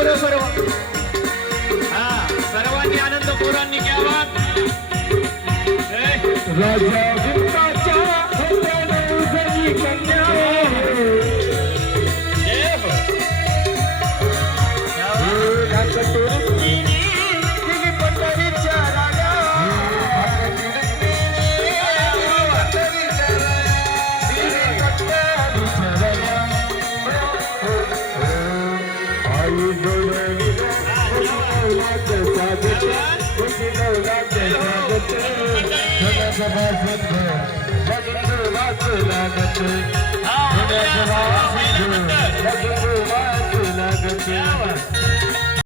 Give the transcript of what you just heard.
पोरं सर्व हा सर्वांनी आनंद पोरांनी घ्यावा राजा विंदाच्या हाताने उजळली कन्या लागत